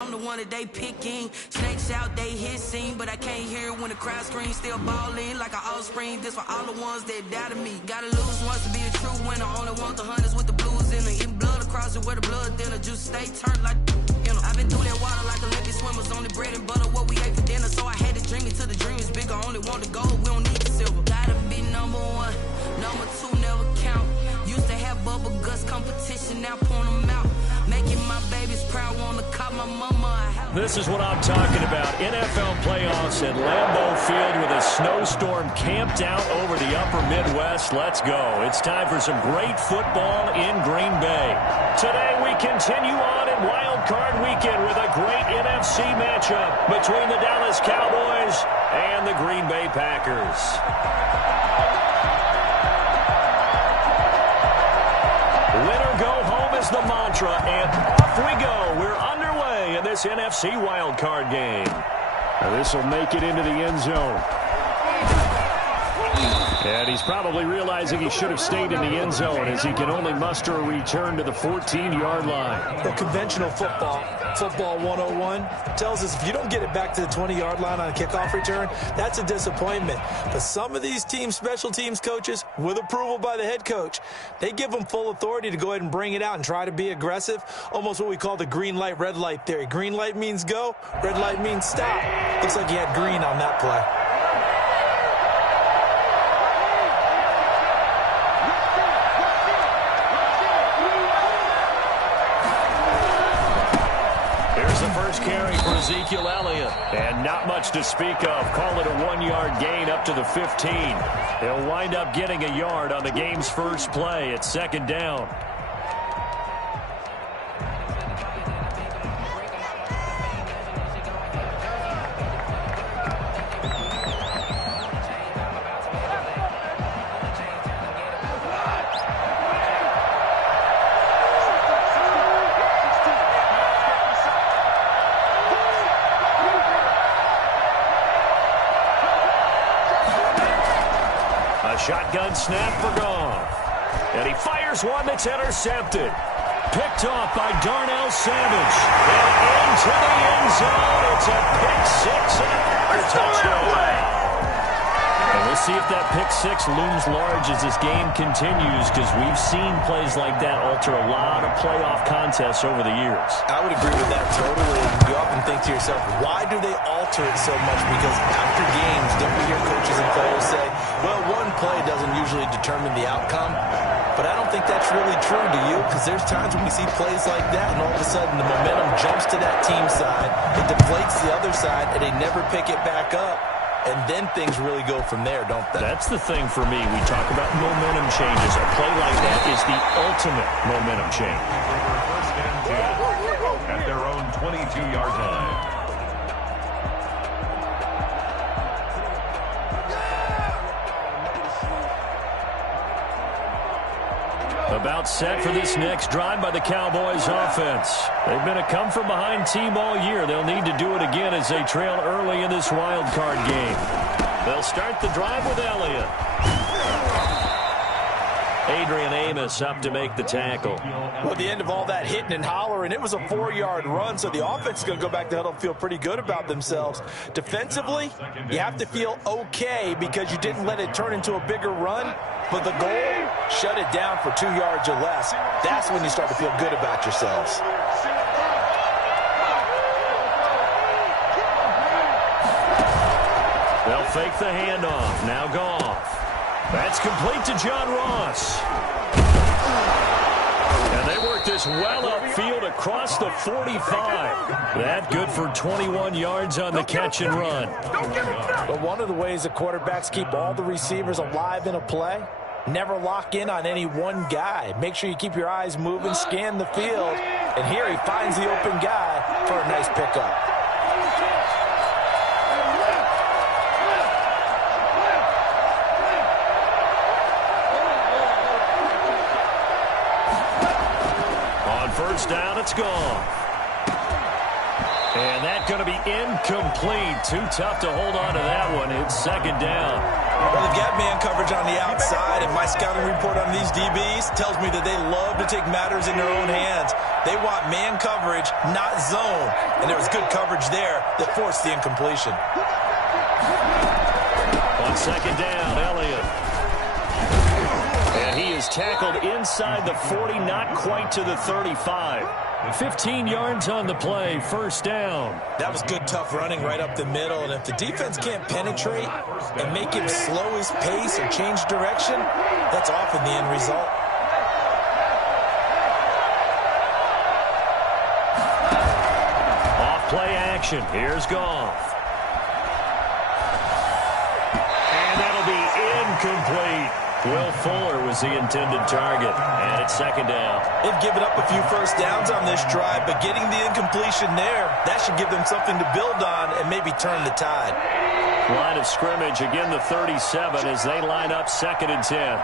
I'm the one that they picking. Snakes out, they hissing, but I can't hear it when the crowd screams. Still ballin' like an offspring. This for all the ones that doubted me. Gotta lose once to be a true winner. Only want the hunters with the blues in it. Eating blood across it where the blood thinner. Juice stay turned like I've been through that water like Olympic swimmers. Only bread and butter what we ate for dinner. So I had to dream it till the dream is bigger. Only want the gold, we don't need the silver. Gotta be number one, number two never count. Used to have bubble guts competition, now point them out. Making my babies proud, wanna call my mama a house. This is what I'm talking about. NFL playoffs at Lambeau Field with a snowstorm camped out over the upper Midwest. Let's go. It's time for some great football in Green Bay. Today we continue on in Wild Card Weekend with a great NFC matchup between the Dallas Cowboys and the Green Bay Packers. Winner go home is the mantra, and off we go. We're underway in this NFC wildcard game. Now this will make it into the end zone. And he's probably realizing he should have stayed in the end zone as he can only muster a return to the 14-yard line. The conventional football 101, tells us if you don't get it back to the 20-yard line on a kickoff return, that's a disappointment. But some of these teams, special teams coaches, with approval by the head coach, they give them full authority to go ahead and bring it out and try to be aggressive, almost what we call the green light, red light theory. Green light means go, red light means stop. Looks like he had green on that play. Carry for Ezekiel Elliott. And not much to speak of. Call it a 1-yard gain up to the 15. He'll wind up getting a yard on the game's first play at second down. Shotgun snap for Goff. And he fires one that's intercepted. Picked off by Darnell Savage. And into the end zone. It's a pick six and a touchdown. And we'll see if that pick six looms large as this game continues, because we've seen plays like that alter a lot of playoff contests over the years. I would agree with that totally. You often think to yourself, why do they alter it so much? Because after games, don't we hear coaches and players say, well, one play doesn't usually determine the outcome. But I don't think that's really true, do you? Because there's times when we see plays like that, and all of a sudden the momentum jumps to that team side, it deflates the other side, and they never pick it back up. And then things really go from there, don't they? That's the thing for me. We talk about momentum changes. A play like that is the ultimate momentum change. First and 10 at their own 22-yard line. About set for this next drive by the Cowboys offense. They've been a come-from-behind team all year. They'll need to do it again as they trail early in this wild card game. They'll start the drive with Elliott. Adrian Amos up to make the tackle. Well, at the end of all that hitting and hollering, it was a 4-yard run, so the offense is going to go back to huddle and feel pretty good about themselves. Defensively, you have to feel okay because you didn't let it turn into a bigger run. But the goal, shut it down for 2 yards or less. That's when you start to feel good about yourselves. They'll fake the handoff. Now Goff. That's complete to John Ross. And they work this well upfield across the 45. That good for 21 yards on the catch and run. But one of the ways the quarterbacks keep all the receivers alive in a play, never lock in on any one guy. Make sure you keep your eyes moving, scan the field. And here he finds the open guy for a nice pickup. First down, it's gone. And that's going to be incomplete. Too tough to hold on to that one. It's second down. Well, they've got man coverage on the outside, and my scouting report on these DBs tells me that they love to take matters in their own hands. They want man coverage, not zone. And there was good coverage there that forced the incompletion. On second down, Elliott. And he is tackled inside the 40, not quite to the 35. 15 yards on the play, first down. That was good, tough running right up the middle. And if the defense can't penetrate and make him slow his pace or change direction, that's often the end result. Off play action. Here's Goff. And that'll be incomplete. Will Fuller was the intended target, and it's second down. They've given up a few first downs on this drive, but getting the incompletion there, that should give them something to build on and maybe turn the tide. Line of scrimmage, again the 37 as they line up second and 10.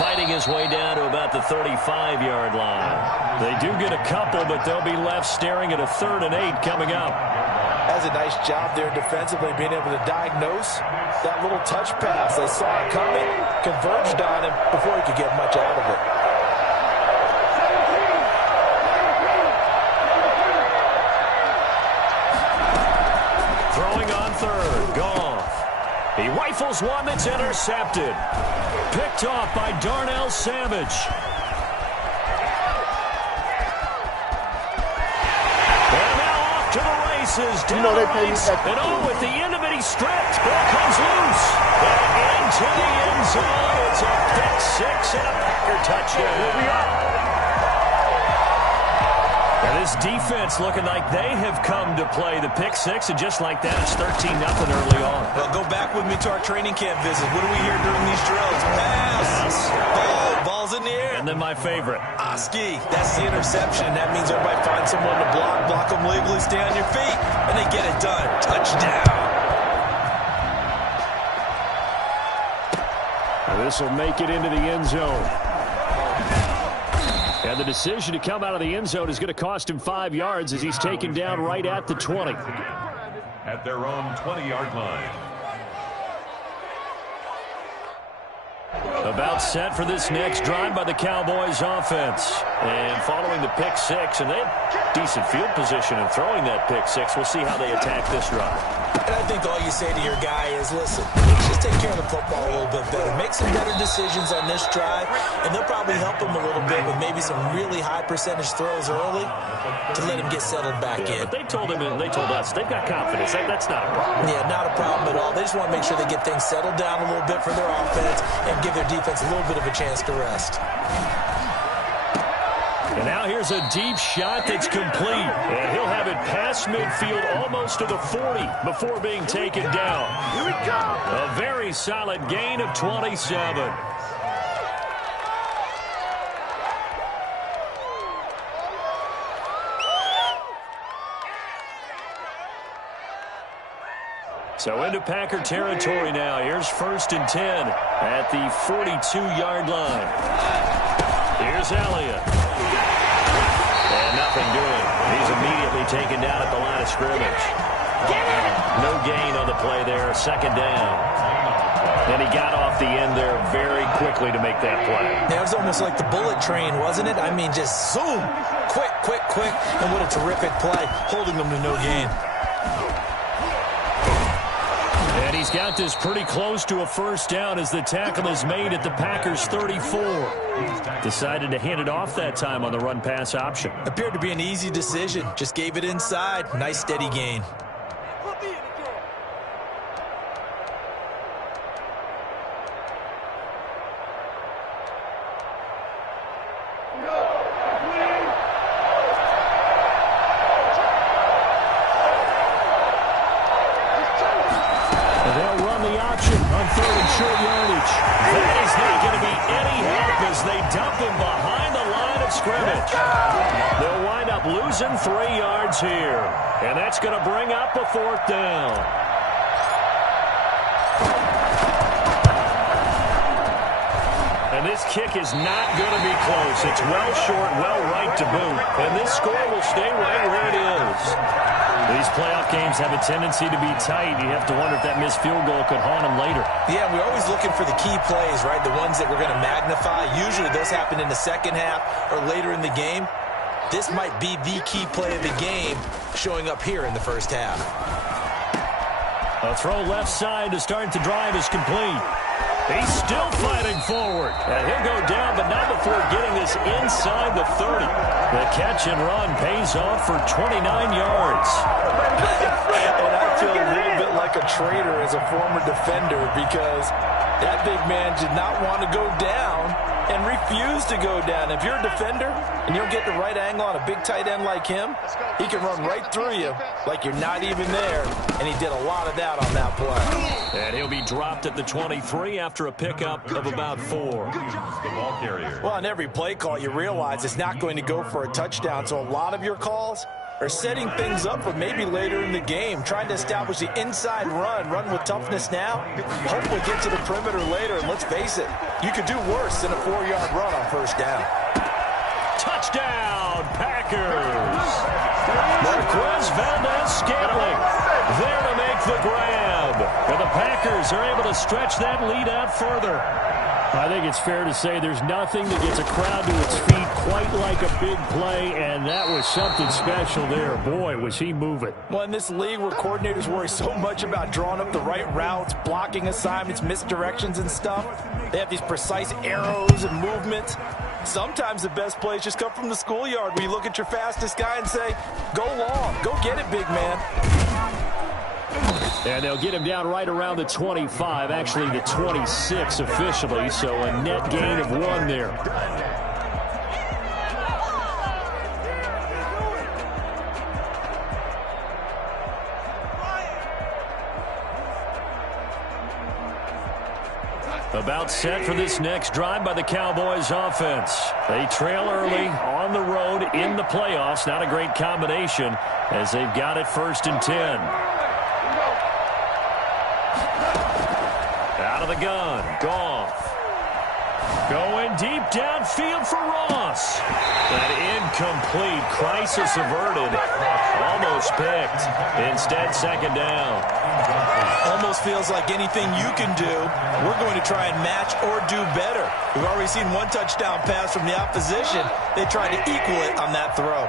Fighting his way down to about the 35-yard line. They do get a couple, but they'll be left staring at a 3rd and 8 coming up. Has a nice job there defensively, being able to diagnose that little touch pass. They saw it coming, converged on him before he could get much out of it. Throwing on 3rd, Goff. He rifles one that's intercepted. Picked off by Darnell Savage. To the races, down the race, and at the end of it, he's stripped. Ball comes loose, and into the end zone. It's a pick six and a Packer touchdown. And this defense looking like they have come to play the pick six, and just like that, it's 13-0 early on. Well, go back with me to our training camp visit. What do we hear during these drills? Pass, ball's in the air. And then my favorite. Oski, that's the interception. That means everybody finds someone to block them legally, stay on your feet, and they get it done. Touchdown. This will make it into the end zone. And the decision to come out of the end zone is going to cost him 5 yards as he's taken down right at the 20. At their own 20-yard line. About set for this next drive by the Cowboys offense. And following the pick six, and they have decent field position in throwing that pick six. We'll see how they attack this drive. And I think all you say to your guy is, listen, just take care of the football a little bit better. Make some better decisions on this drive, and they'll probably help him a little bit with maybe some really high percentage throws early to let him get settled back in. But they told him and they told us they've got confidence. That's not a problem. Yeah, not a problem at all. They just want to make sure they get things settled down a little bit for their offense and give their defense a little bit of a chance to rest. And now here's a deep shot that's complete. And he'll have it past midfield almost to the 40 before being taken down. Here we go. A very solid gain of 27. So into Packer territory now. Here's 1st and 10 at the 42-yard line. Here's Elliott. And nothing doing. He's immediately taken down at the line of scrimmage. No gain on the play there. 2nd down. And he got off the end there very quickly to make that play. Yeah, it was almost like the bullet train, wasn't it? I mean, just zoom. Quick. And what a terrific play, holding them to no gain. And he's got this pretty close to a 1st down as the tackle is made at the Packers' 34. Decided to hand it off that time on the run-pass option. Appeared to be an easy decision. Just gave it inside. Nice, steady gain. They'll wind up losing 3 yards here. And that's going to bring up a 4th down. And this kick is not going to be close. It's well short, well right to boot. And this score will stay right where it is. These playoff games have a tendency to be tight. You have to wonder if that missed field goal could haunt them later. Yeah, we're always looking for the key plays, right? The ones that we're going to magnify. Usually those happen in the second half or later in the game. This might be the key play of the game showing up here in the first half. A throw left side to start the drive is complete. He's still fighting forward. And he'll go down, but not before getting this inside the 30. The catch and run pays off for 29 yards. And I feel a little bit like a traitor as a former defender because that big man did not want to go down and refused to go down. If you're a defender and you don't get the right angle on a big tight end like him, he can run right through you like you're not even there, and he did a lot of that on that play. And he'll be dropped at the 23 after a pickup of about 4. The ball carrier. Well, on every play call, you realize it's not going to go for a touchdown, so a lot of your calls are setting things up for maybe later in the game, trying to establish the inside run with toughness now, hopefully get to the perimeter later, and let's face it, you could do worse than a 4-yard run on first down. Touchdown, Packers! Marquez Valdez-Scantling there to make the grab. And the Packers are able to stretch that lead out further. I think it's fair to say there's nothing that gets a crowd to its feet quite like a big play, and that was something special there. Boy, was he moving. Well, in this league where coordinators worry so much about drawing up the right routes, blocking assignments, misdirections and stuff, they have these precise arrows and movements. Sometimes the best plays just come from the schoolyard where you look at your fastest guy and say, go long, go get it, big man. And they'll get him down right around the 25, actually the 26 officially, so a net gain of 1 there. About set for this next drive by the Cowboys offense. They trail early on the road in the playoffs. Not a great combination as they've got it 1st and 10. Out of the gun, Goff. Going deep downfield for Ross. That incomplete, crisis averted, almost picked. Instead, 2nd down. Almost feels like anything you can do, we're going to try and match or do better. We've already seen 1 touchdown pass from the opposition. They tried to equal it on that throw.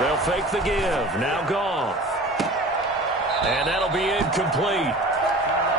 They'll fake the give. Now Goff. And that'll be incomplete.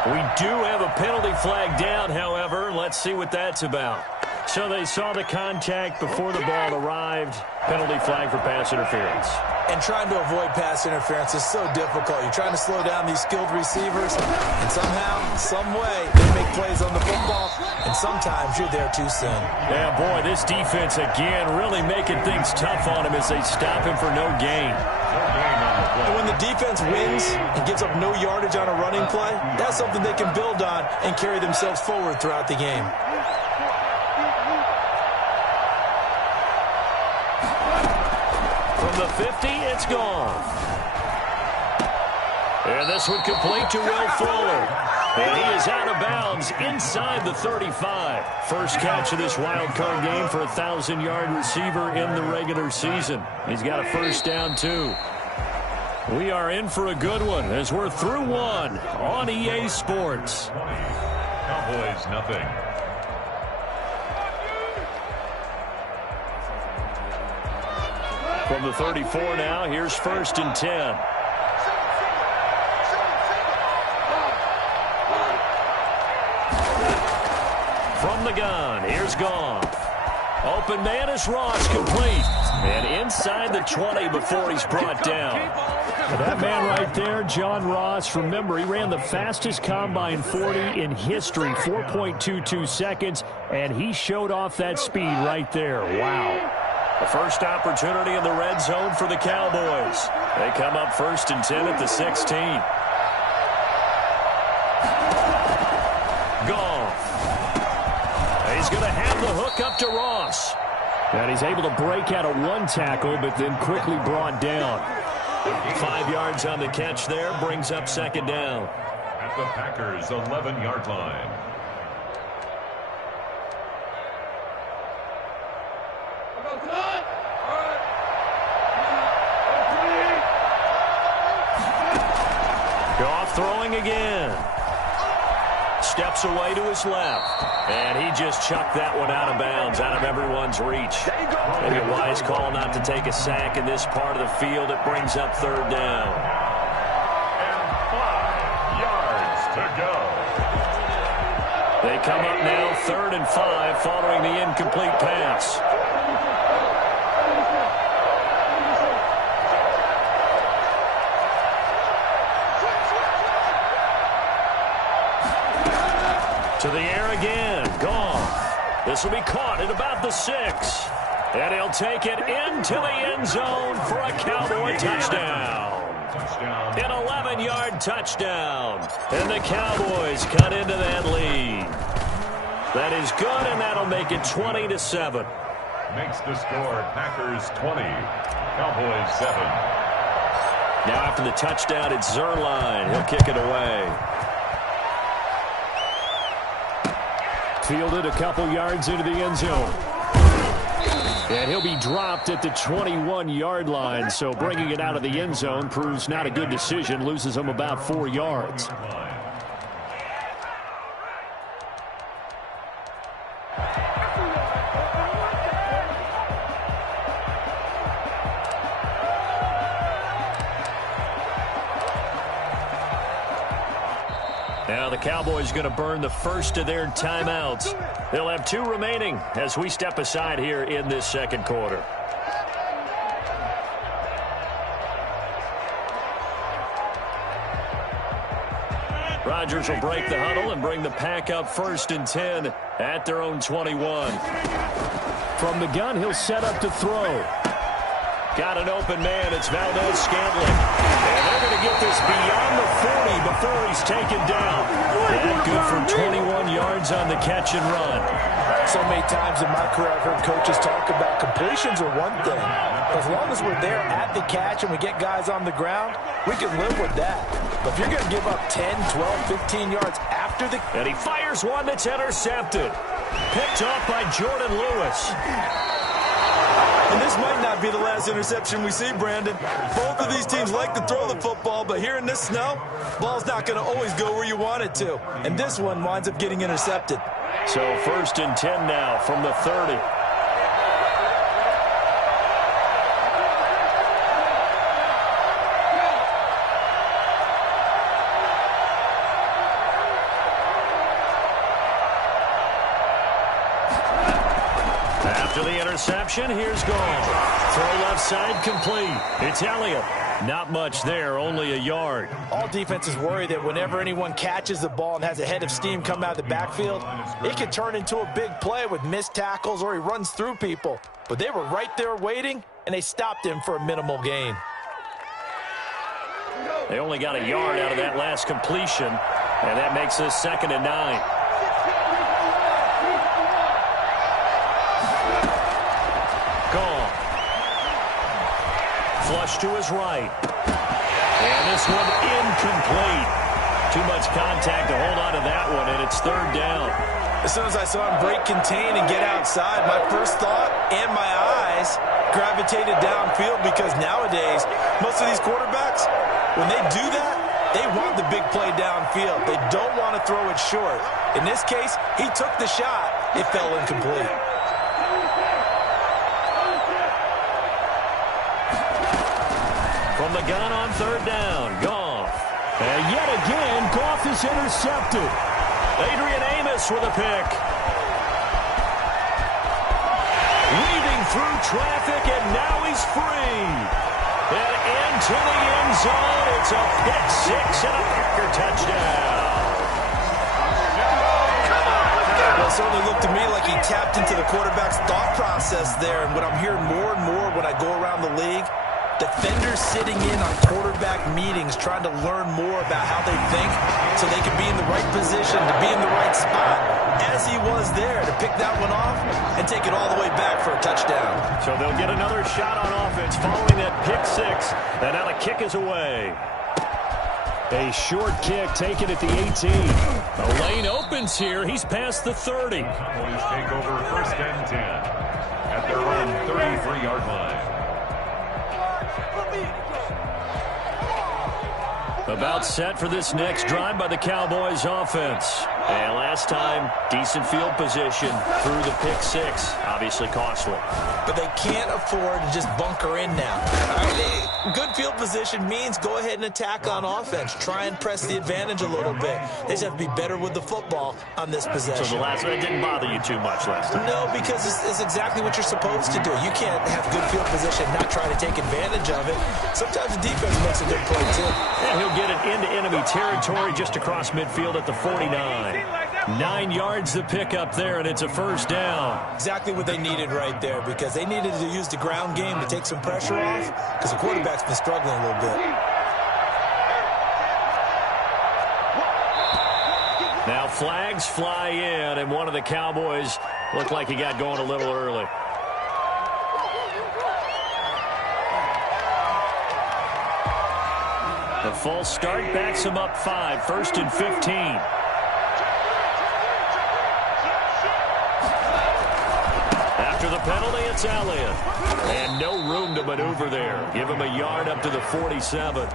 We do have a penalty flag down, however. Let's see what that's about. So they saw the contact before the ball arrived. Penalty flag for pass interference. And trying to avoid pass interference is so difficult. You're trying to slow down these skilled receivers, and somehow, some way, they make plays on the football, and sometimes you're there too soon. Yeah, boy, this defense again really making things tough on him as they stop him for no gain. And when the defense wins and gives up no yardage on a running play, that's something they can build on and carry themselves forward throughout the game. From the 50, it's gone. And this one complete to Will Fuller. And he is out of bounds inside the 35. First catch of this wild card game for a 1,000-yard receiver in the regular season. He's got a 1st down, too. We are in for a good one as we're through 1 on EA Sports. Cowboys, nothing. From the 34 now, here's 1st and 10. From the gun, here's Goff. Open man is Ross, complete. And inside the 20 before he's brought down. That man right there, John Ross, remember, he ran the fastest combine 40 in history, 4.22 seconds, and he showed off that speed right there. Wow. The first opportunity in the red zone for the Cowboys. They come up 1st and 10 at the 16. Goff. He's going to have the hook up to Ross. And he's able to break out of one tackle, but then quickly brought down. 5 yards on the catch there, brings up second down. At the Packers' 11-yard line. Goff throwing again. Steps away to his left. And he just chucked that one out of bounds, out of everyone's reach. Maybe a wise call not to take a sack in this part of the field. It brings up third down. And 5 yards to go. They come up now 3rd and 5 following the incomplete pass. To the air again. Goff. This will be caught at about the 6. And he'll take it into the end zone for a Cowboy touchdown. An 11-yard touchdown. And the Cowboys cut into that lead. That is good, and that'll make it 20-7. Makes the score Packers 20, Cowboys 7. Now after the touchdown, it's Zerline. He'll kick it away. Fielded a couple yards into the end zone. And he'll be dropped at the 21-yard line, so bringing it out of the end zone proves not a good decision. Loses him about 4 yards. Now the Cowboys going to burn the first of their timeouts. They'll have 2 remaining as we step aside here in this second quarter. Rodgers will break the huddle and bring the pack up 1st and 10 at their own 21. From the gun, he'll set up to throw. Got an open man. It's Valdez-Scantling. And they're going to get this beyond the 40 before he's taken down. And good for 21 yards on the catch and run. So many times in my career I've heard coaches talk about completions are one thing. As long as we're there at the catch and we get guys on the ground, we can live with that. But if you're going to give up 10, 12, 15 yards after the... And he fires one that's intercepted. Picked off by Jordan Lewis. And this might not be the last interception we see, Brandon. Both of these teams like to throw the football, but here in this snow, ball's not going to always go where you want it to. And this one winds up getting intercepted. So 1st and 10 now from the 30. After the interception, here's Goff. Throw left side complete. It's Elliott. Not much there, only a yard. All defenses worry that whenever anyone catches the ball and has a head of steam come out of the backfield, it can turn into a big play with missed tackles or he runs through people. But they were right there waiting, and they stopped him for a minimal gain. They only got a yard out of that last completion, and that makes this 2nd and 9. Flush to his right. And this one incomplete. Too much contact to hold on to that one, and it's 3rd down. As soon as I saw him break contain and get outside, my first thought and my eyes gravitated downfield because nowadays, most of these quarterbacks, when they do that, they want the big play downfield. They don't want to throw it short. In this case, he took the shot. It fell incomplete. From the gun on 3rd down, Goff. And yet again, Goff is intercepted. Adrian Amos with a pick. Weaving through traffic, and now he's free. And into the end zone. It's a pick 6 and a Packer touchdown. Well, it certainly looked to me like he tapped into the quarterback's thought process there. And what I'm hearing more and more when I go around the league, defenders sitting in on quarterback meetings trying to learn more about how they think so they can be in the right position to be in the right spot. as he was there to pick that one off and take it all the way back for a touchdown. So they'll get another shot on offense following that pick six. And now the kick is away. A short kick taken at the 18. The lane opens here. He's past the 30. Cowboys take over first and 10 at their own 33-yard line. About set for this next drive by the Cowboys offense. And last time, decent field position through the pick six. Obviously costly. But they can't afford to just bunker in now. All right, good field position means go ahead and attack on offense. Try and press the advantage a little bit. They just have to be better with the football on this possession. So the last one didn't bother you too much last time? No, because it's exactly what you're supposed to do. You can't have good field position and not try to take advantage of it. Sometimes the defense makes a good play, too. And he'll get it into enemy territory just across midfield at the 49. 9 yards the pick up there, and it's a first down. Exactly what they needed right there, because they needed to use the ground game to take some pressure off, because the quarterback's been struggling a little bit. Now flags fly in, and one of the Cowboys looked like he got going a little early. The false start backs him up 5, 1st and 15. After the penalty, it's Elliott. And no room to maneuver there. Give him a yard up to the 47.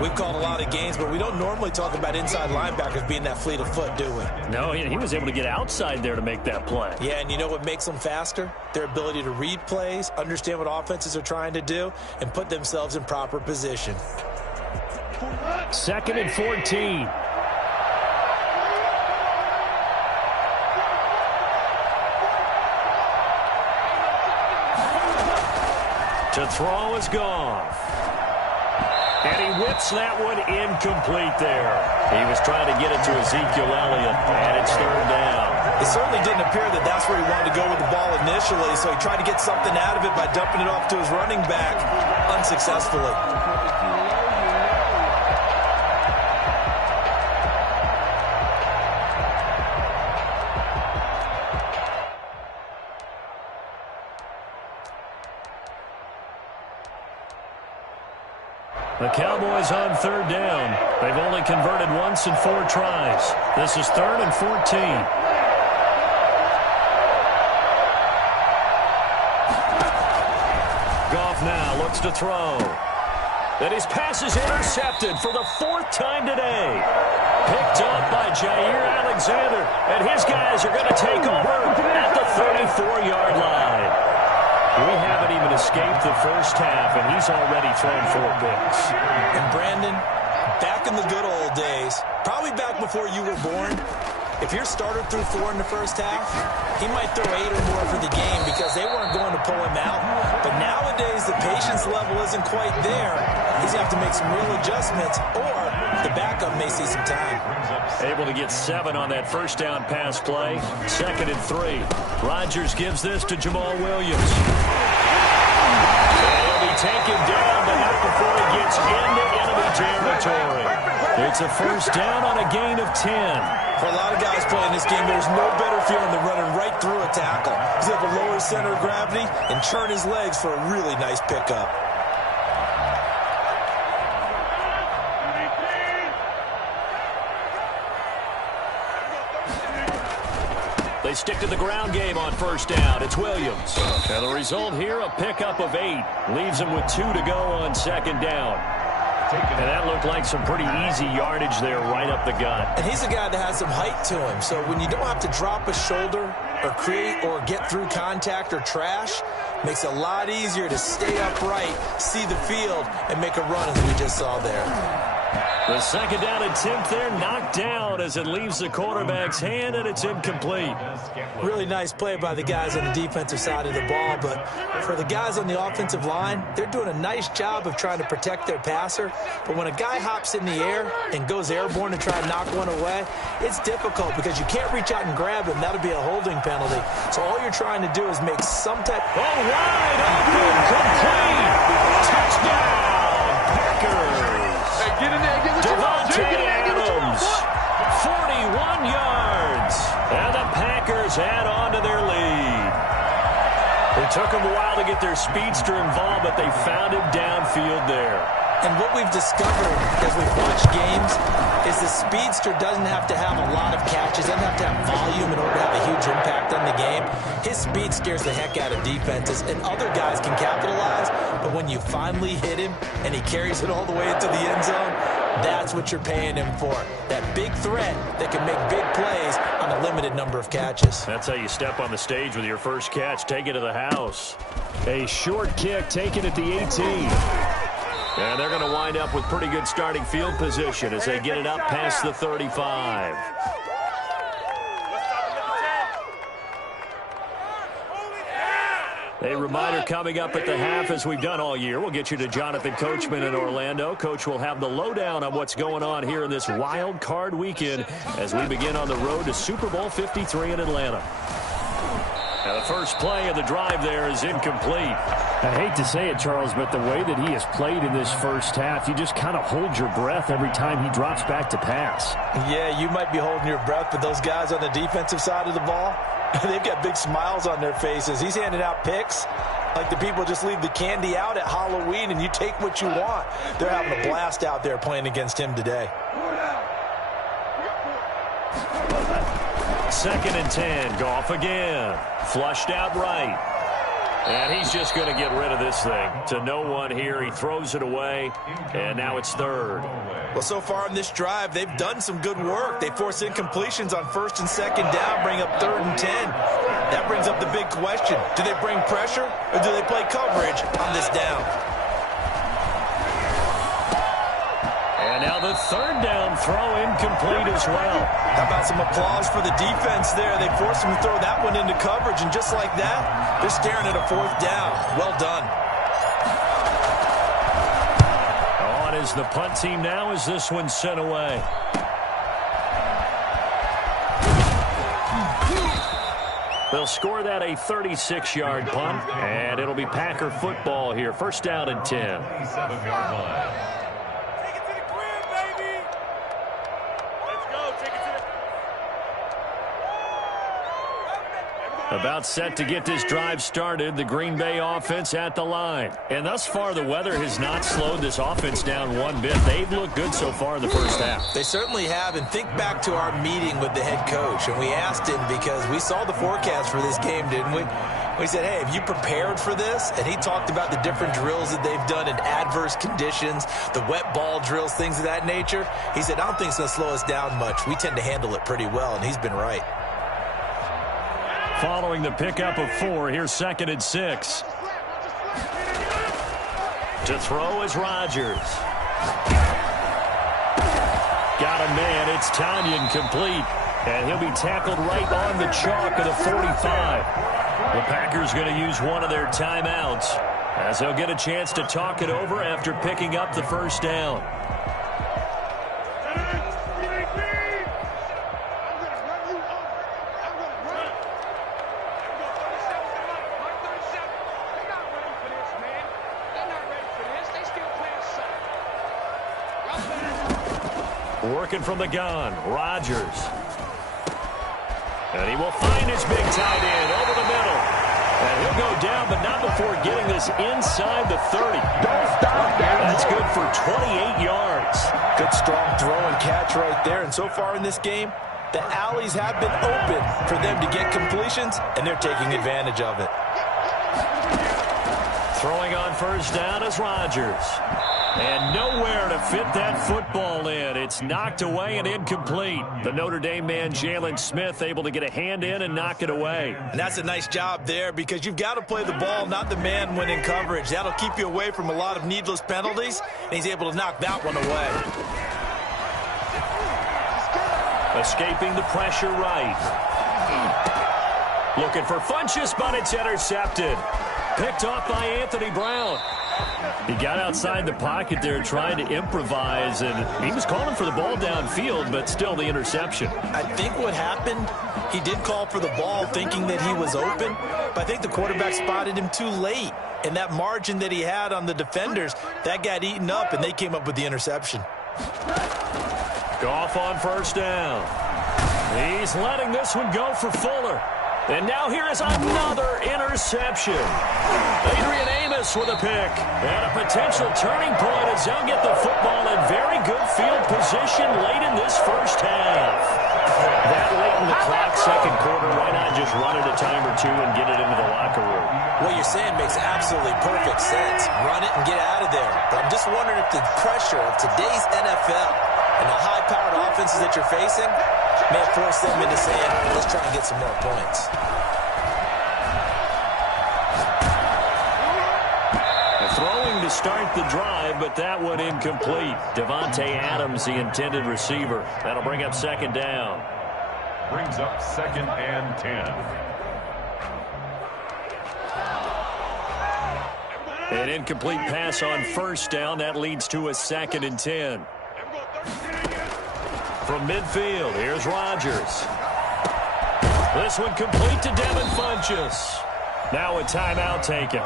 We've called a lot of games, but we don't normally talk about inside linebackers being that fleet of foot, do we? No, he was able to get outside there to make that play. Yeah, and you know what makes them faster? Their ability to read plays, understand what offenses are trying to do, and put themselves in proper position. 2nd and 14. To throw is Goff. And he whips that one incomplete there. He was trying to get it to Ezekiel Elliott, and it's 3rd down. It certainly didn't appear that that's where he wanted to go with the ball initially, so he tried to get something out of it by dumping it off to his running back unsuccessfully. The Cowboys on 3rd down. They've only converted once in 4 tries. This is 3rd and 14. Goff now looks to throw. And his pass is intercepted for the 4th time today. Picked up by Jair Alexander. And his guys are going to take over at the 34-yard line. We haven't even escaped the first half, and he's already thrown 4 picks. And Brandon, back in the good old days, probably back before you were born, if your starter threw 4 in the first half, he might throw 8 or more for the game because they weren't going to pull him out. But nowadays, the patience level isn't quite there. He's going to have to make some real adjustments, or the backup may see some time. Able to get 7 on that first down pass play. 2nd and 3. Rodgers gives this to Jamal Williams. He'll be taken down, but not before he gets into enemy territory. It's a first down on a gain of 10. For a lot of guys playing this game, there's no better feeling than running right through a tackle. He's able to lower his center of gravity and turn his legs for a really nice pickup. They stick to the ground game on first down. It's Williams. And the result here, a pickup of 8. Leaves him with 2 to go on 2nd down. And that looked like some pretty easy yardage there right up the gut. And he's a guy that has some height to him. So when you don't have to drop a shoulder or create or get through contact or trash, makes it a lot easier to stay upright, see the field, and make a run as we just saw there. The 2nd down attempt there knocked down as it leaves the quarterback's hand, and it's incomplete. Really nice play by the guys on the defensive side of the ball, but for the guys on the offensive line, they're doing a nice job of trying to protect their passer. But when a guy hops in the air and goes airborne to try and knock one away, it's difficult because you can't reach out and grab him. That'll be a holding penalty. So all you're trying to do is make some type... Oh, wide open, complete, touchdown, Packers. Get in there, get what Devontae you want. Adams, 41 yards. speedster involved, but they found him downfield there. And what we've discovered as we've watched games is the speedster doesn't have to have a lot of catches, doesn't have to have volume in order to have a huge impact on the game. His speed scares the heck out of defenses, and other guys can capitalize, but when you finally hit him and he carries it all the way into the end zone, that's what you're paying him for. That big threat that can make big plays on a limited number of catches. That's how you step on the stage with your first catch. Take it to the house. A short kick taken at the 18. And they're going to wind up with pretty good starting field position as they get it up past the 35. A reminder coming up at the half, as we've done all year. We'll get you to Jonathan Coachman in Orlando. Coach will have the lowdown on what's going on here in this wild card weekend as we begin on the road to Super Bowl 53 in Atlanta. Now the first play of the drive there is incomplete. I hate to say it, Charles, but the way that he has played in this first half, you just kind of hold your breath every time he drops back to pass. Yeah, you might be holding your breath, but those guys on the defensive side of the ball, they've got big smiles on their faces. He's handing out picks like the people just leave the candy out at Halloween and you take what you want. They're having a blast out there playing against him today. 2nd and 10. Goff again. Flushed out right. And he's just going to get rid of this thing. To no one here. He throws it away. And now it's 3rd. Well, so far in this drive, they've done some good work. They force incompletions on 1st and 2nd down, bring up 3rd and 10. That brings up the big question. Do they bring pressure or do they play coverage on this down? And now the 3rd down throw incomplete as well. How about some applause for the defense there? They forced him to throw that one into coverage, and just like that, they're staring at a 4th down. Well done. On is the punt team now as this one's sent away. They'll score that a 36-yard punt, and it'll be Packer football here. 1st down and 10. 27-yard line. About set to get this drive started, the Green Bay offense at the line. And thus far, the weather has not slowed this offense down one bit. They've looked good so far in the first half. They certainly have, and think back to our meeting with the head coach, and we asked him because we saw the forecast for this game, didn't we? We said, hey, have you prepared for this? And he talked about the different drills that they've done in adverse conditions, the wet ball drills, things of that nature. He said, I don't think it's going to slow us down much. We tend to handle it pretty well, and he's been right. Following the pickup of 4, here's 2nd and 6. To throw is Rodgers. Got a man. It's Tanyan complete. And he'll be tackled right on the chalk of the 45. The Packers going to use one of their timeouts as they'll get a chance to talk it over after picking up the 1st down. Working from the gun, Rodgers. And he will find his big tight end over the middle. And he'll go down, but not before getting this inside the 30. Don't stop that. That's good for 28 yards. Good strong throw and catch right there. And so far in this game, the alleys have been open for them to get completions, and they're taking advantage of it. Throwing on 1st down is Rodgers. And nowhere to fit that football in. It's knocked away and incomplete. The Notre Dame man, Jalen Smith, able to get a hand in and knock it away. And that's a nice job there because you've got to play the ball, not the man when in coverage. That'll keep you away from a lot of needless penalties, and he's able to knock that one away. Escaping the pressure right. Looking for Funchess, but it's intercepted. Picked off by Anthony Brown. He got outside the pocket there trying to improvise, and he was calling for the ball downfield, but still the interception. I think what happened, he did call for the ball thinking that he was open, but I think the quarterback spotted him too late. And that margin that he had on the defenders, that got eaten up, and they came up with the interception. Goff on 1st down. He's letting this one go for Fuller. And now here is another interception. Adrian Amos with a pick. And a potential turning point as they'll get the football in very good field position late in this first half. That late in the clock, second quarter, why not just run it a time or two and get it into the locker room? What you're saying makes absolutely perfect sense. Run it and get out of there. But I'm just wondering if the pressure of today's NFL and the high-powered offenses that you're facing may have forced them into saying, let's try and get some more points. Throwing to start the drive, but that one incomplete. Devontae Adams, the intended receiver. That'll bring up second down. Brings up 2nd and 10. An incomplete pass on first down. That leads to a 2nd and 10. From midfield, here's Rodgers. This one complete to Devin Funchess. Now a timeout taken.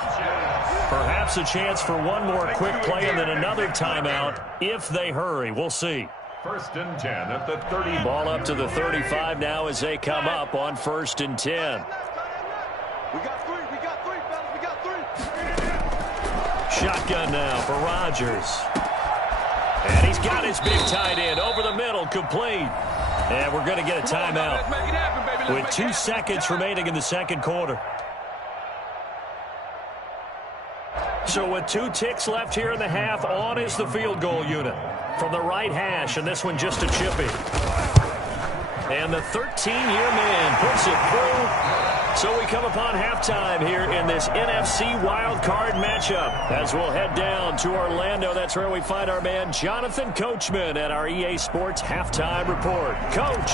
Perhaps a chance for one more quick play and then another timeout if they hurry. We'll see. 1st and 10 at the 30. Ball up to the 35 now as they come up on 1st and 10. We got three, fellas, we got three. Shotgun now for Rodgers. And he's got his big tight end over the middle, complete. And we're going to get a timeout with 2 seconds remaining in the second quarter. So with 2 ticks left here in the half, on is the field goal unit from the right hash, and this one just a chippy. And the 13-year man puts it through. So we come upon halftime here in this NFC wildcard matchup as we'll head down to Orlando. That's where we find our man Jonathan Coachman at our EA Sports Halftime Report. Coach.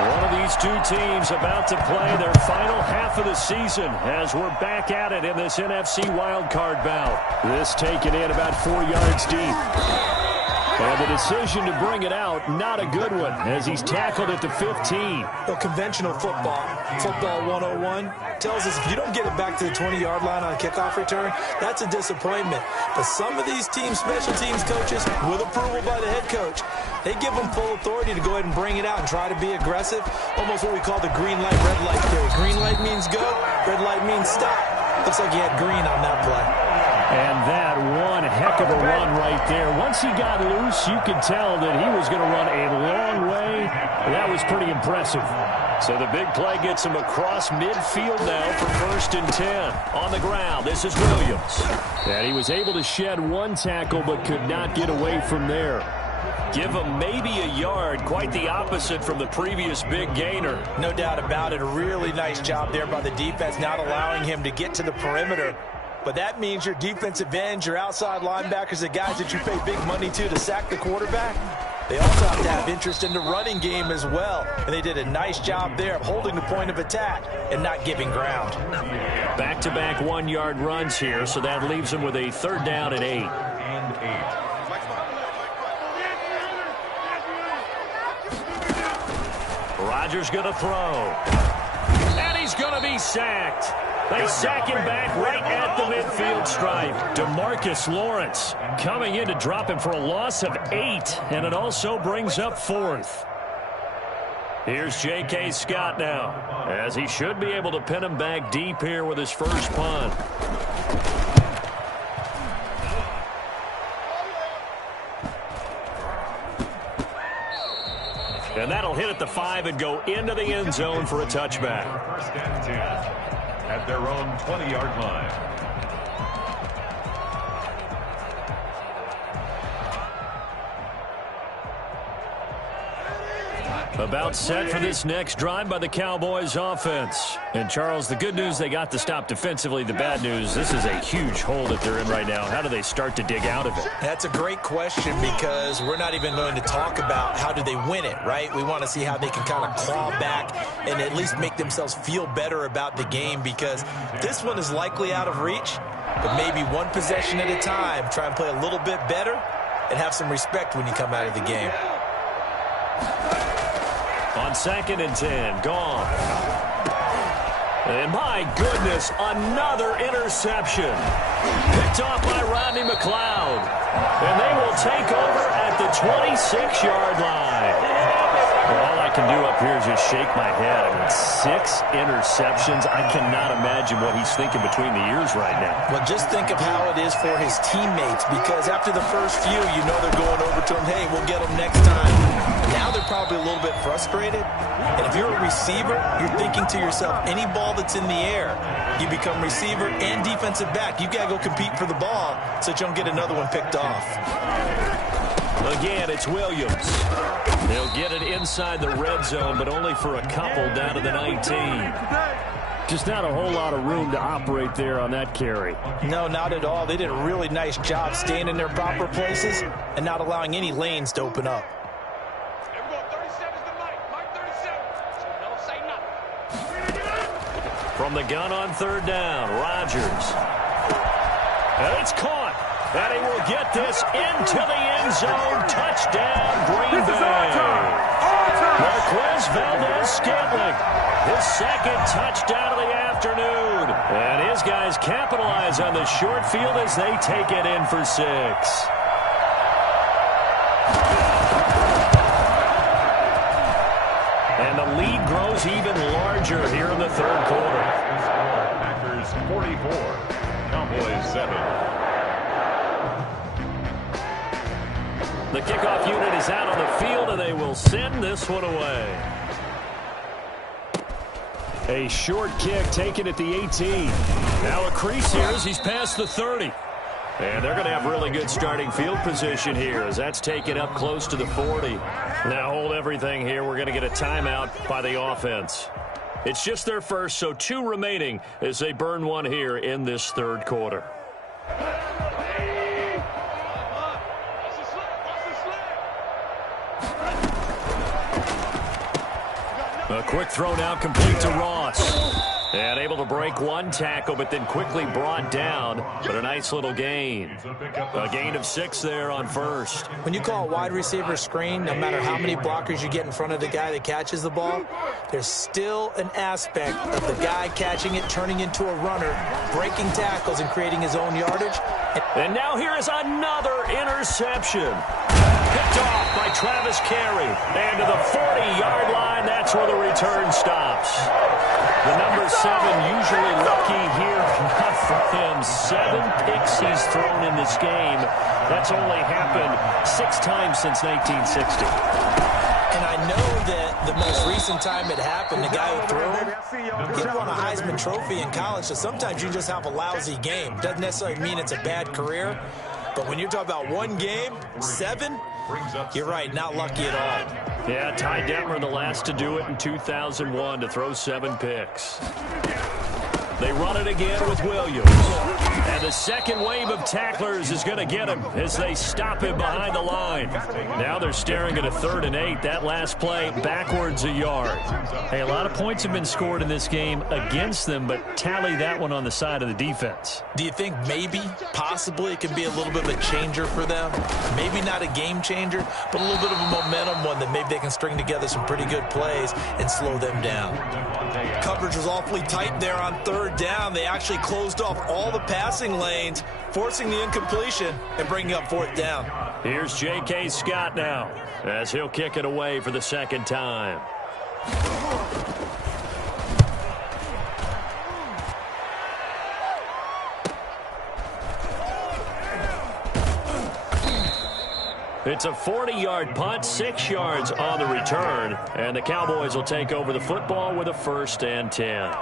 One of these two teams about to play their final half of the season as we're back at it in this NFC wildcard bout. This taken in about 4 yards deep. And the decision to bring it out, not a good one, as he's tackled at the 15. Well, conventional football 101, tells us if you don't get it back to the 20-yard line on a kickoff return, that's a disappointment. But some of these teams, special teams coaches, with approval by the head coach, they give them full authority to go ahead and bring it out and try to be aggressive, almost what we call the green light, red light theory. Green light means go, red light means stop. Looks like he had green on that play. And that one heck of a run right there. Once he got loose, you could tell that he was going to run a long way. That was pretty impressive. So the big play gets him across midfield now for 1st and 10. On the ground, this is Williams. And he was able to shed one tackle but could not get away from there. Give him maybe a yard, quite the opposite from the previous big gainer. No doubt about it. A really nice job there by the defense, not allowing him to get to the perimeter. But that means your defensive ends, your outside linebackers, the guys that you pay big money to sack the quarterback, they also have to have interest in the running game as well. And they did a nice job there of holding the point of attack and not giving ground. Back-to-back 1-yard runs here, so that leaves them with a 3rd down and 8. Rodgers going to throw. And he's going to be sacked. They sack him back right at the midfield stripe. DeMarcus Lawrence coming in to drop him for a loss of 8, and it also brings up 4th. Here's J.K. Scott now, as he should be able to pin him back deep here with his first punt. And that'll hit at the 5 and go into the end zone for a touchback. 1st and 10 at their own 20-yard line. About set for this next drive by the Cowboys offense. And, Charles, the good news, they got the stop defensively. The bad news, this is a huge hole that they're in right now. How do they start to dig out of it? That's a great question because we're not even going to talk about how do they win it, right? We want to see how they can kind of claw back and at least make themselves feel better about the game because this one is likely out of reach, but maybe one possession at a time. Try and play a little bit better and have some respect when you come out of the game. On 2nd and 10, gone. And my goodness, another interception. Picked off by Rodney McLeod. And they will take over at the 26-yard line. Well, I can do up here is just shake my head. I mean, 6 interceptions. I cannot imagine what he's thinking between the ears right now. Well, just think of how it is for his teammates, because after the first few, you know they're going over to him, hey, we'll get them next time. Now they're probably a little bit frustrated. And if you're a receiver, you're thinking to yourself, any ball that's in the air, you become receiver and defensive back. You got to go compete for the ball so that you don't get another one picked off. Again, it's Williams. They'll get it inside the red zone, but only for a couple down to the 19. Just not a whole lot of room to operate there on that carry. No, not at all. They did a really nice job staying in their proper places and not allowing any lanes to open up. From the gun on 3rd down, Rodgers. And it's caught. And he will get this into the end zone. Touchdown, Green Bay. Marquez Valdez-Scantling, his 2nd touchdown of the afternoon. And his guys capitalize on the short field as they take it in for 6. And the lead grows even larger here in the 3rd quarter. Packers 44, Cowboys 7. The kickoff unit is out on the field, and they will send this one away. A short kick taken at the 18. Now a crease here as he's past the 30. And they're going to have really good starting field position here as that's taken up close to the 40. Now hold everything here. We're going to get a timeout by the offense. It's just their first, so 2 remaining as they burn one here in this 3rd quarter. A quick throw now complete to Ross. And able to break one tackle, but then quickly brought down. But a nice little gain. A gain of 6 there on 1st. When you call a wide receiver screen, no matter how many blockers you get in front of the guy that catches the ball, there's still an aspect of the guy catching it, turning into a runner, breaking tackles, and creating his own yardage. And now here is another interception. Picked off by Travis Carey. And to the 40-yard line, that's where the return stops. The number 7 usually lucky here. Not for him. 7 picks he's thrown in this game. That's only happened 6 times since 1960. And I know that the most recent time it happened, the guy who threw him, he won a Heisman Trophy in college, so sometimes you just have a lousy game. Doesn't necessarily mean it's a bad career. But when you're talking about one game, 7, you're right, not lucky at all. Yeah, Ty Detmer, the last to do it in 2001, to throw 7 picks. They run it again with Williams. And the second wave of tacklers is going to get him as they stop him behind the line. Now they're staring at a 3rd and 8. That last play backwards a yard. Hey, a lot of points have been scored in this game against them, but tally that one on the side of the defense. Do you think maybe, possibly, it can be a little bit of a changer for them? Maybe not a game changer, but a little bit of a momentum one that maybe they can string together some pretty good plays and slow them down. Coverage was awfully tight there on 3rd down. They actually closed off all the passing lanes, forcing the incompletion and bringing up 4th down. Here's J.K. Scott now as he'll kick it away for the 2nd time. It's a 40-yard punt, 6 yards on the return, and the Cowboys will take over the football with a 1st and 10.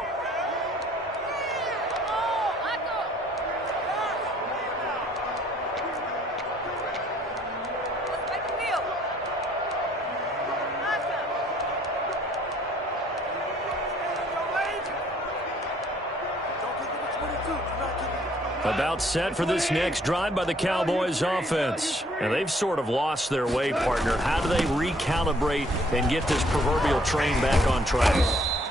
About set for this next drive by the Cowboys offense. And they've sort of lost their way, partner. How do they recalibrate and get this proverbial train back on track?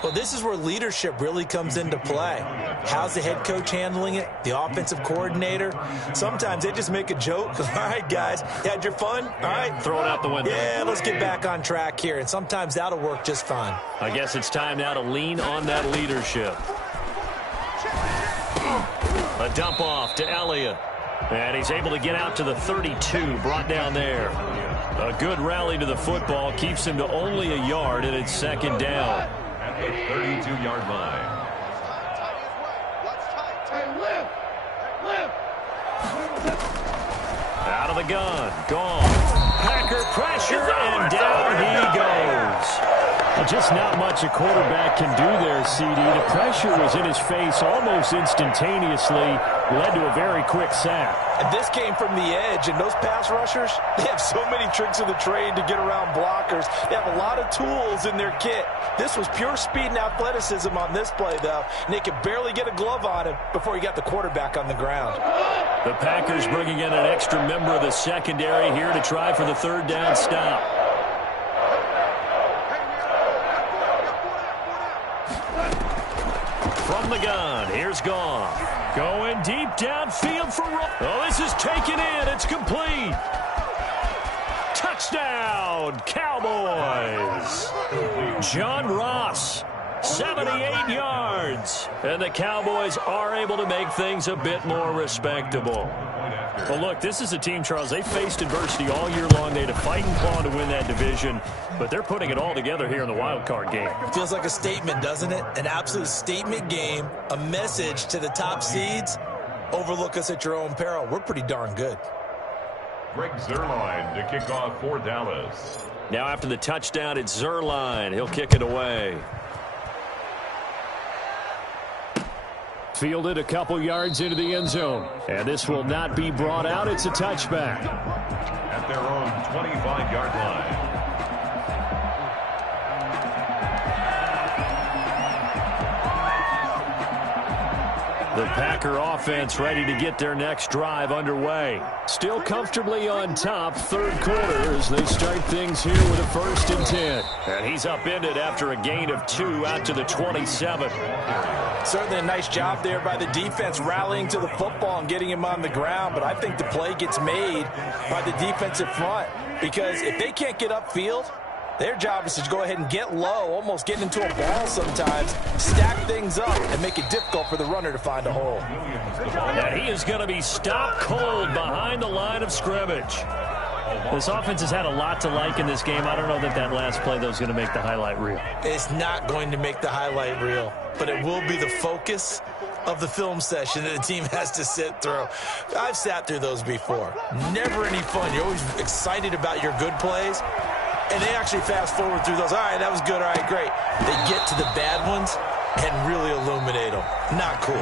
Well, this is where leadership really comes into play. How's the head coach handling it? The offensive coordinator? Sometimes they just make a joke. All right, guys, you had your fun? All right. Throw it out the window. Yeah, let's get back on track here. And sometimes that'll work just fine. I guess it's time now to lean on that leadership. A dump off to Elliott. And he's able to get out to the 32, brought down there. A good rally to the football keeps him to only a yard, and it's second down. At the 32-yard line. Out of the gun, gone. Packer pressure, and down he goes. Just not much a quarterback can do there, CD. The pressure was in his face almost instantaneously, led to a very quick sack. And this came from the edge, and those pass rushers, they have so many tricks of the trade to get around blockers. They have a lot of tools in their kit. This was pure speed and athleticism on this play, though, and they could barely get a glove on him before he got the quarterback on the ground. The Packers bringing in an extra member of the secondary here to try for the third down stop. From the gun, here's Goff. Going deep downfield for Roll. Oh, this is taken in. It's complete. Touchdown, Cowboys. John Ross, 78 yards. And the Cowboys are able to make things a bit more respectable. Well, look, this is a team, Charles, they faced adversity all year long. They had to fight and claw to win that division, but they're putting it all together here in the wild card game. Feels like a statement, doesn't it? An absolute statement game, a message to the top seeds. Overlook us at your own peril. We're pretty darn good. Greg Zuerlein to kick off for Dallas. Now after the touchdown, it's Zuerlein. He'll kick it away. Fielded a couple yards into the end zone. And this will not be brought out. It's a touchback. At their own 25-yard line. The Packer offense ready to get their next drive underway. Still comfortably on top, third quarter as they start things here with a 1st and 10. And he's upended after a gain of 2 out to the 27. Certainly a nice job there by the defense rallying to the football and getting him on the ground, but I think the play gets made by the defensive front because if they can't get upfield, their job is to go ahead and get low, almost get into a ball sometimes, stack things up, and make it difficult for the runner to find a hole. And he is going to be stopped cold behind the line of scrimmage. This offense has had a lot to like in this game. I don't know that last play, though, is going to make the highlight reel. It's not going to make the highlight reel, but it will be the focus of the film session that the team has to sit through. I've sat through those before. Never any fun. You're always excited about your good plays. And they actually fast forward through those. All right, that was good. All right, great. They get to the bad ones and really illuminate them. Not cool.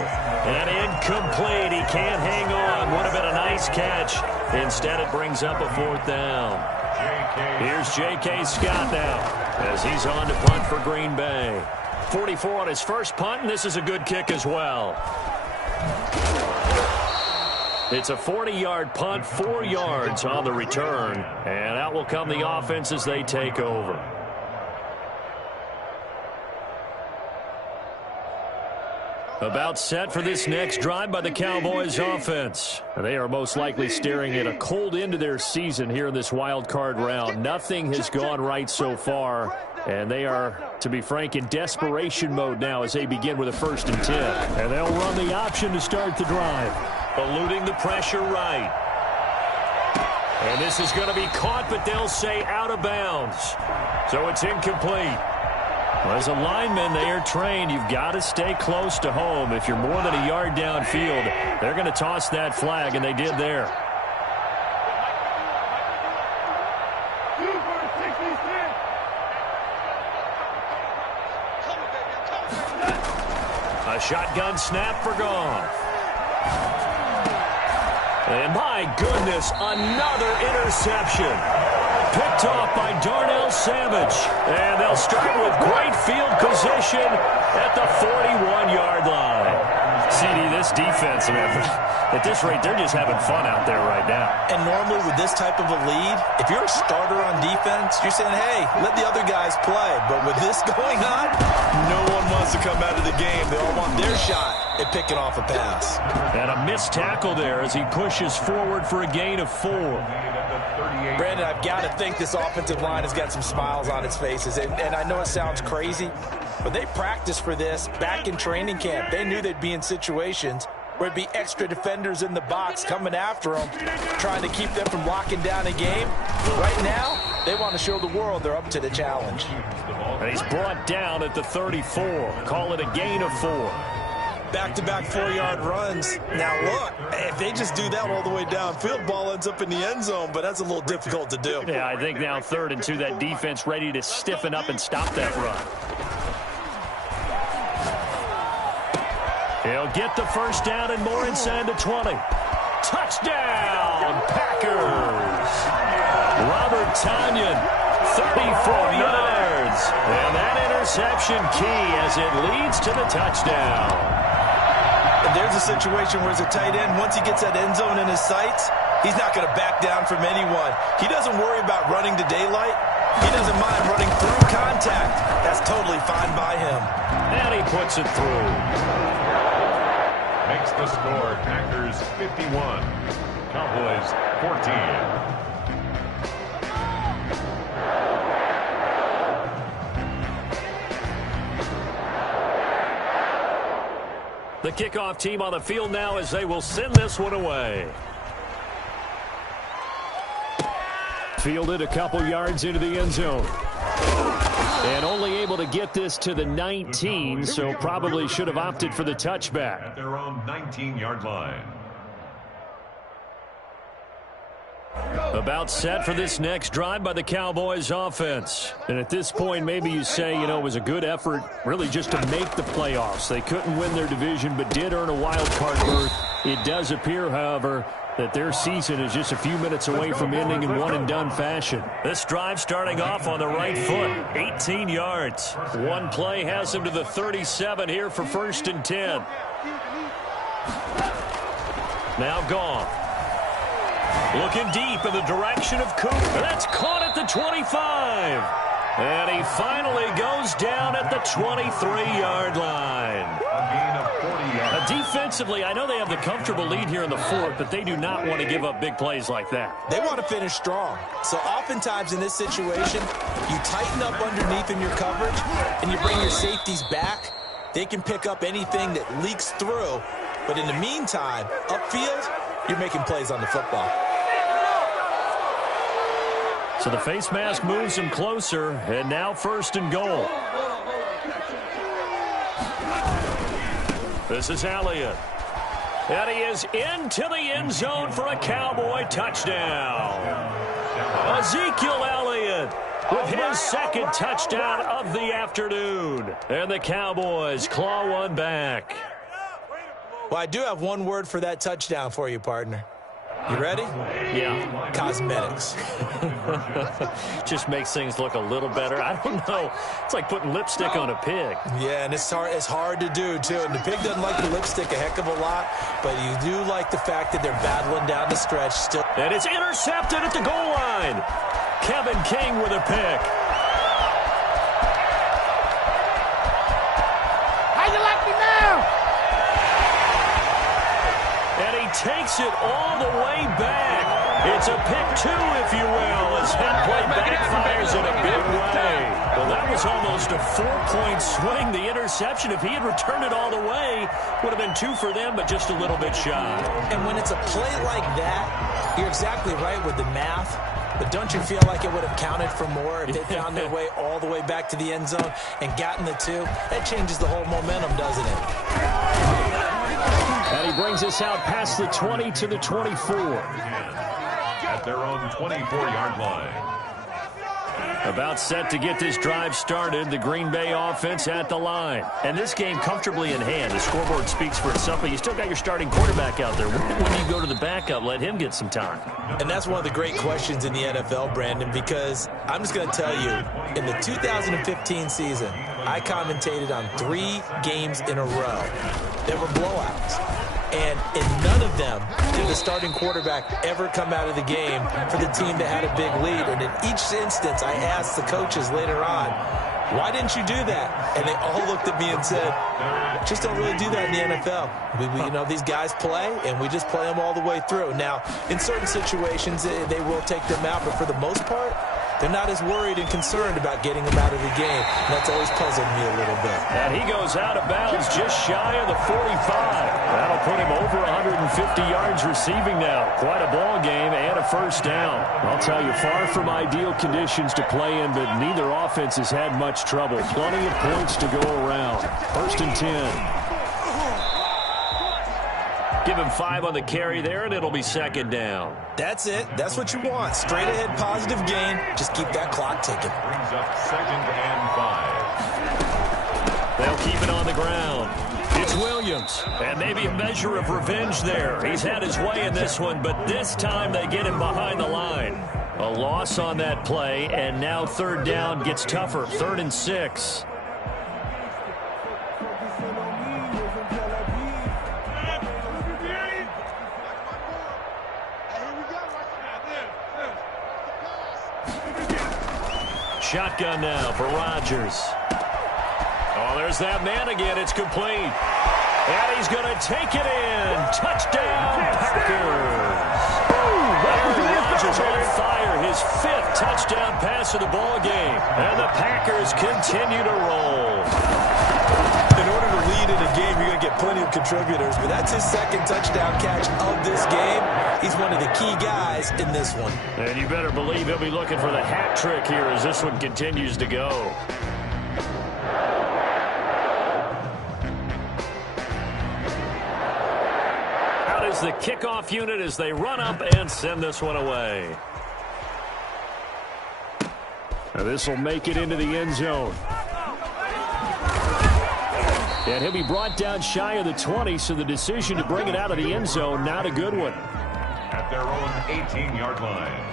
And incomplete. He can't hang on. Would have been a nice catch. Instead, it brings up a 4th down. Here's J.K. Scott now as he's on to punt for Green Bay. 44 on his first punt, and this is a good kick as well. It's a 40-yard punt, 4 yards on the return. And out will come the offense as they take over. About set for this next drive by the Cowboys offense. They are most likely staring at a cold end to their season here in this wild card round. Nothing has gone right so far. And they are, to be frank, in desperation mode now as they begin with a 1st and 10. And they'll run the option to start the drive. Eluding the pressure right. And this is going to be caught, but they'll say out of bounds. So it's incomplete. Well, as a lineman, they are trained. You've got to stay close to home. If you're more than a yard downfield, they're going to toss that flag, and they did there. A shotgun snap for Goff. And my goodness, another interception. Picked off by Darnell Savage. And they'll start with great field position at the 41-yard line. CD, this defense, at this rate, they're just having fun out there right now. And normally with this type of a lead, if you're a starter on defense, you're saying, hey, let the other guys play. But with this going on, no one wants to come out of the game. They all want their shot at picking off a pass. And a missed tackle there as he pushes forward for a gain of 4. Brandon, I've got to think this offensive line has got some smiles on its faces. And I know it sounds crazy, but they practiced for this back in training camp. They knew they'd be in situations where it'd be extra defenders in the box coming after them, trying to keep them from locking down a game. Right now, they want to show the world they're up to the challenge. And he's brought down at the 34. Call it a gain of 4. Back-to-back 4-yard runs. Now, look, if they just do that all the way downfield, ball ends up in the end zone, but that's a little difficult to do. Yeah, I think now 3rd and 2, that defense ready to stiffen up and stop that run. He'll get the first down and more inside the 20. Touchdown, Packers! Robert Tonyan, 34 yards. And that interception key as it leads to the touchdown. And there's a situation where as a tight end, once he gets that end zone in his sights, he's not going to back down from anyone. He doesn't worry about running to daylight. He doesn't mind running through contact. That's totally fine by him. And he puts it through. Makes the score Packers 51, Cowboys 14. The kickoff team on the field now as they will send this one away. Fielded a couple yards into the end zone. And only able to get this to the 19, so probably should have opted for the touchback. At their own 19-yard line. About set for this next drive by the Cowboys offense. And at this point, maybe you say, you know, it was a good effort really just to make the playoffs. They couldn't win their division but did earn a wild card berth. It does appear, however, that their season is just a few minutes away from ending in one-and-done fashion. This drive starting off on the right foot, 18 yards. One play has them to the 37 here for 1st and 10. Now gone. Looking deep in the direction of Cooper. That's caught at the 25. And he finally goes down at the 23-yard line. A gain of 40 yards. Defensively, I know they have the comfortable lead here in the 4th, but they do not want to give up big plays like that. They want to finish strong. So oftentimes in this situation, you tighten up underneath in your coverage, and you bring your safeties back. They can pick up anything that leaks through. But in the meantime, upfield, you're making plays on the football. So the face mask moves him closer, and now 1st and goal. This is Elliott. And he is into the end zone for a Cowboy touchdown. Ezekiel Elliott with his 2nd touchdown of the afternoon. And the Cowboys claw one back. Well, I do have one word for that touchdown for you, partner. You ready? Yeah. Cosmetics. Just makes things look a little better. I don't know. It's like putting lipstick on a pig. Yeah, and it's hard to do, too. And the pig doesn't like the lipstick a heck of a lot, but you do like the fact that they're battling down the stretch still. And it's intercepted at the goal line. Kevin King with a pick. How you like me now? And he takes it all the way back. It's a pick 2, if you will, as that play backfires in a big way. Well, that was almost a 4-point swing. The interception, if he had returned it all the way, would have been 2 for them, but just a little bit shy. And when it's a play like that, you're exactly right with the math. But don't you feel like it would have counted for more if they found their way all the way back to the end zone and gotten the 2? That changes the whole momentum, doesn't it? And he brings us out past the 20 to the 24. At their own 24-yard line. About set to get this drive started, the Green Bay offense at the line. And this game comfortably in hand. The scoreboard speaks for itself, but you still got your starting quarterback out there. When you go to the backup, let him get some time. And that's one of the great questions in the NFL, Brandon, because I'm just going to tell you, in the 2015 season, I commentated on 3 games in a row that were blowouts. And in none of them did the starting quarterback ever come out of the game for the team that had a big lead. And in each instance, I asked the coaches later on, why didn't you do that? And they all looked at me and said, just don't really do that in the NFL. You know, these guys play, and we just play them all the way through. Now, in certain situations, they will take them out, but for the most part, they're not as worried and concerned about getting them out of the game. And that's always puzzled me a little bit. And he goes out of bounds just shy of the 45. That'll put him over 150 yards receiving now. Quite a ball game and a first down. I'll tell you, far from ideal conditions to play in, but neither offense has had much trouble. Plenty of points to go around. First and 10. Give him 5 on the carry there, and it'll be second down. That's it. That's what you want. Straight ahead positive gain. Just keep that clock ticking. Brings up 2nd and 5. They'll keep it on the ground. It's Williams, and maybe a measure of revenge there. He's had his way in this one, but this time they get him behind the line. A loss on that play, and now third down gets tougher. 3rd and 6. Shotgun now for Rodgers. Oh, there's that man again. It's complete. And he's going to take it in. Touchdown, Packers. Aaron Rodgers on fire. His 5th touchdown pass of the ball game. And the Packers continue to roll. In order to lead in a game, you're going to get plenty of contributors, but that's his 2nd touchdown catch of this game. He's one of the key guys in this one. And you better believe he'll be looking for the hat trick here as this one continues to go. Out is the kickoff unit as they run up and send this one away. Now this will make it into the end zone. And he'll be brought down shy of the 20, so the decision to bring it out of the end zone, not a good one. At their own 18-yard line.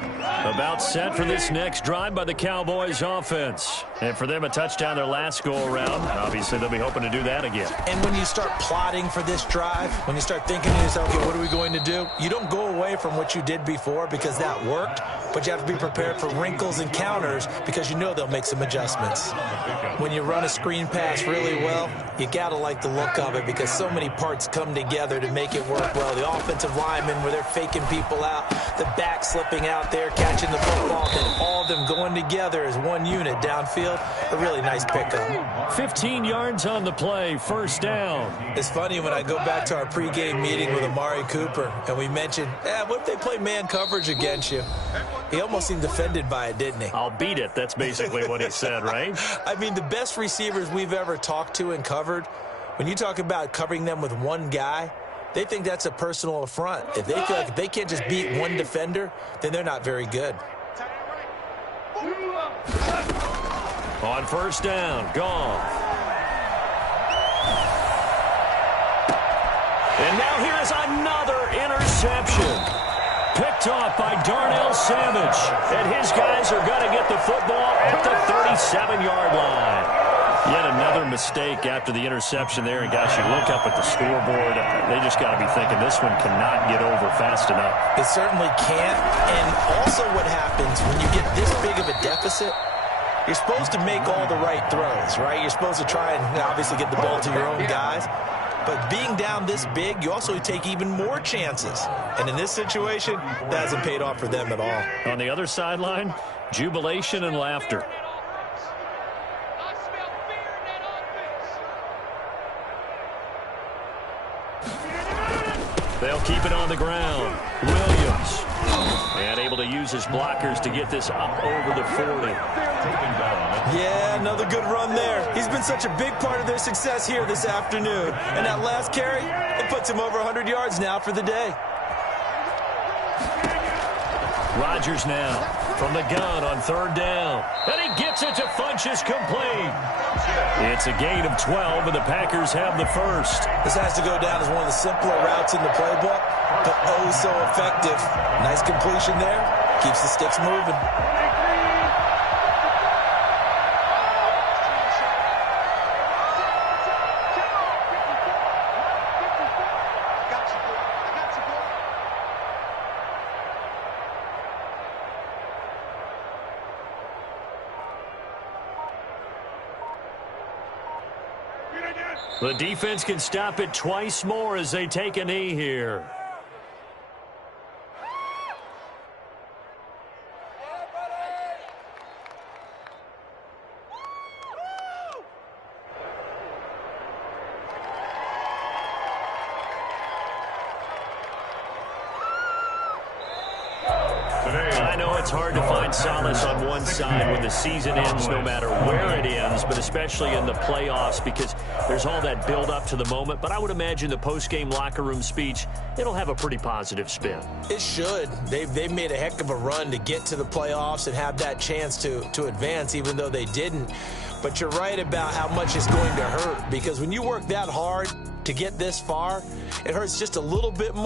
About set for this next drive by the Cowboys offense. And for them, a touchdown their last go-around. Obviously, they'll be hoping to do that again. And when you start plotting for this drive, when you start thinking to yourself, okay, what are we going to do? You don't go away from what you did before because that worked, but you have to be prepared for wrinkles and counters because you know they'll make some adjustments. When you run a screen pass really well, you got to like the look of it because so many parts come together to make it work well. The offensive linemen, where they're faking people out, the back slipping out there, catching the football, and all of them going together as one unit downfield. A really nice pickup. 15 yards on the play, first down. It's funny when I go back to our pregame meeting with Amari Cooper, and we mentioned, what if they play man coverage against you? He almost seemed offended by it, didn't he? I'll beat it. That's basically what he said, right? I mean, the best receivers we've ever talked to and covered, when you talk about covering them with one guy, they think that's a personal affront. If they feel like if they can't just beat one defender, then they're not very good. On first down, Goff. And now here is another interception. Picked off by Darnell Savage. And his guys are going to get the football at the 37-yard line. Yet another mistake after the interception there. And, gosh, you look up at the scoreboard, they just got to be thinking this one cannot get over fast enough. It certainly can't. And also what happens when you get this big of a deficit, you're supposed to make all the right throws, right? You're supposed to try and obviously get the ball to your own guys. But being down this big, you also take even more chances. And in this situation, that hasn't paid off for them at all. On the other sideline, jubilation and laughter. They'll keep it on the ground. Williams. And able to use his blockers to get this up over the 40. Yeah, another good run there. He's been such a big part of their success here this afternoon. And that last carry, it puts him over 100 yards now for the day. Rodgers now from the gun on third down. And he gets it to Funchess complete. It's a gain of 12, and the Packers have the first. This has to go down as one of the simpler routes in the playbook, but oh so effective. Nice completion there. Keeps the sticks moving. The defense can stop it twice more as they take a knee here. it's hard to find solace on one side when the season ends, no matter where it ends, but especially in the playoffs, because there's all that build up to the moment. But I would imagine the post-game locker room speech, it'll have a pretty positive spin. It should. They've made a heck of a run to get to the playoffs and have that chance to advance, even though they didn't. But you're right about how much it's going to hurt, because when you work that hard to get this far, it hurts just a little bit more.